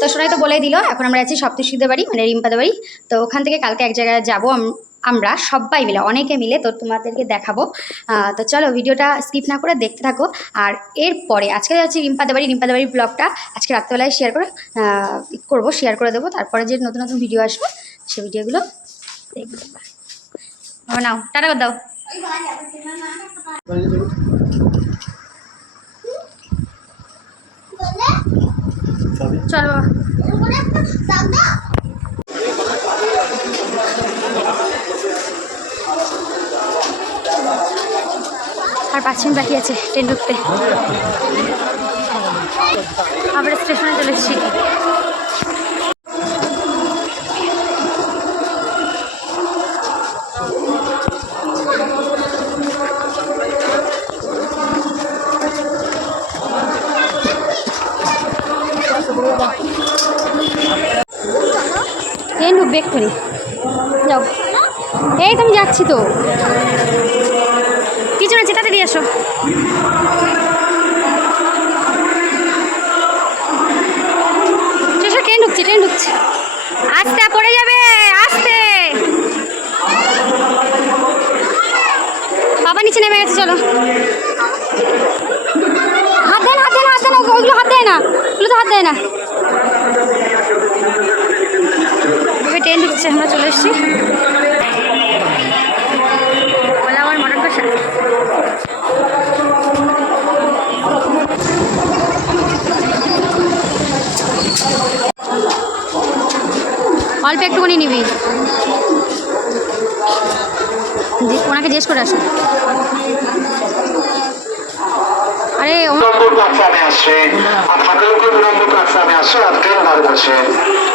তো সোনাই তো বলেই দিল, এখন আমরা আছি সপ্তশীদের বাড়ি মানে রিম্পাদের বাড়ি। তো ওখান থেকে কালকে এক জায়গায় যাব আম- আমরা সবাই মিলে, অনেকে মিলে, তো তোমাদেরকে দেখাবো। তো চলো ভিডিওটা স্কিপ না করে দেখতে থাকো। আর এরপরে আজকে যাচ্ছি রিম্পাদের বাড়ি রিম্পাদের বাড়ির ব্লগটা আজকে রাত্রেবেলায় শেয়ার করে করব শেয়ার করে দেবো। তারপরে যে নতুন নতুন ভিডিও আসবে সেই ভিডিওগুলো ও নাও টাটা করে দাও চলো আর পাঁচ মিনিট বাকি আছে ট্রেন ঢুকতে। আবার স্টেশনে চলে এসেছি। এক্ষুনি। যাও। এই তো আমি যাচ্ছি তো। পিছনে চেটাতে দিয়ে আসো। ট্রেন ঢুকছে ট্রেন ঢুকছে। আস্তে, পড়ে যাবে, আস্তে। বাবা নিচে নেমে গেছে, চলো। হাত দেয় না, হাত দেয় না, হাত দেয় না, ওগুলো হাত দেয় না, ওগুলো তো হাত দেয় না। ট্রেন ঢুকছে আমরা চলে এসেছি অল্প একটুখানি নিবি ওনাকে জিজ্ঞেস করে আসুন আরে আসছে আসছে আছে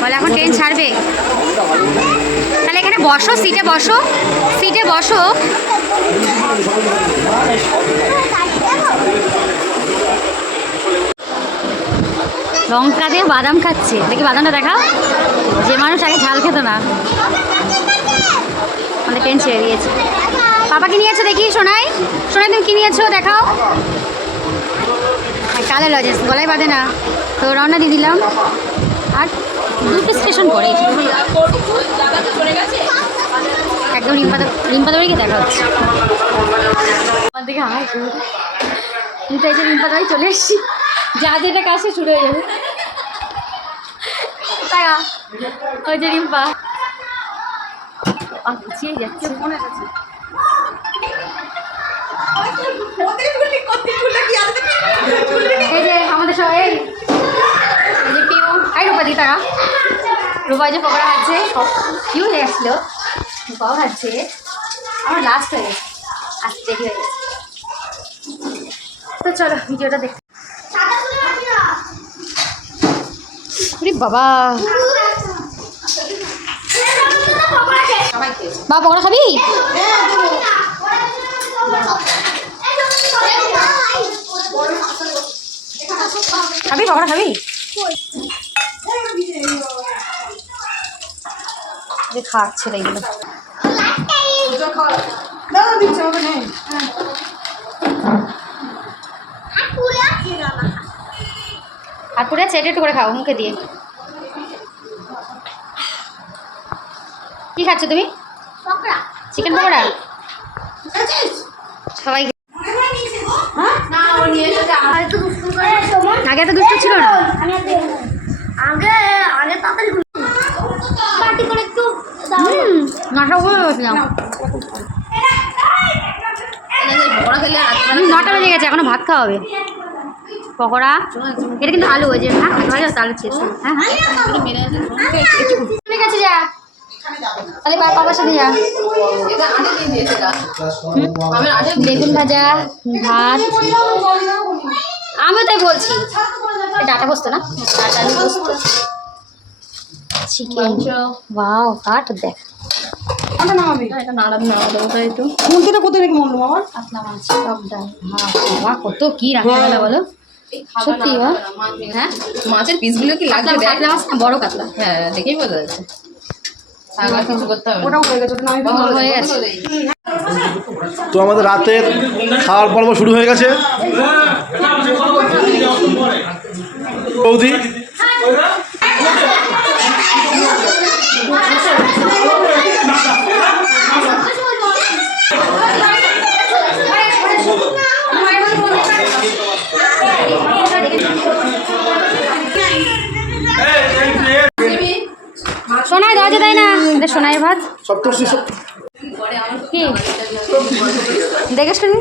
বলে এখন ট্রেন ছাড়বে? তাহলে এখানে বসো, সিটে বসো সিটে বসো। লঙ্কা দিয়ে বাদাম খাচ্ছে। দেখি বাদামটা দেখাও। যে মানুষ আগে ঝাল খেত না। আমাদের ট্রেন ছেড়ে দিয়েছে। পাপা কি নিয়েছো দেখি, সোনাই। সোনাই, তুমি কি নিয়েছো? দেখাও। কালো লজেস, গলায় বাঁধে না। তো রওনা দিয়ে দিলাম। আর দুটো স্টেশন পরে। একদম রিম্পাদা রিম্পাদাবাড়িকে দেখা হচ্ছে আমার দিকে হাই কিন্তু এই যে রিম্পাদাবাড়ি চলে এসেছি। যা যেটা কাছে শুরু হয়ে যাবে? ওই যে রিম্পা। যাচ্ছে। মনে আছে। আই রূপা যে পকোড়া খাচ্ছে পিউ হয়ে আসলো। রূপাও খাচ্ছে। আমার লাস্ট হয়ে গেছে। আজকে দেরি হয়ে গেছে। তো চলো, ভিডিওটা দেখ বাবা। খাবি? খাবি পকোড়া, খাবি? যে খাচ্ছে রে এগুলো। আর পুরো চেটে একটু করে খাও মুখে দিয়ে। কি খাচ্ছ তুমি? চিকেন পকোড়া? সবাই আগে তো দুষ্ট ছিল না। আগে আগে তাড়াতাড়ি পার্টি করে একটু হুম নটা বলে বসলাম নটা বেজে গেছে এখনও ভাত খাওয়া হবে। পকোড়া এটা কিন্তু আলু ওই যে হ্যাঁ ভাজা আলু শেষ হ্যাঁ হ্যাঁ। ঠিক আছে যা। তাহলে বাবার সাথে যা। বেগুন ভাজা ভাত। আমিও তাই বলছি। ডাটা বসতো না? Data chicken. ওয়াও কাট দেখ। ওটা এটা নাড়াতে ওটা একটু কোথায় রেখে আমার বাবা? কত কি রাখতে পারলে বলো? সত্যি বা হ্যাঁ? মাছের পিসগুলো কি লাগবে? কাতলা মাছ না বড় কাতলা হ্যাঁ দেখেই বোঝা যাচ্ছে। হয়ে হয়ে তো আমাদের রাতের খাওয়ার পর্ব শুরু হয়ে গেছে। বৌদি সোনাই দরজা দেয় না। এটা সোনাই ভাত। কি? দেখেছ তুমি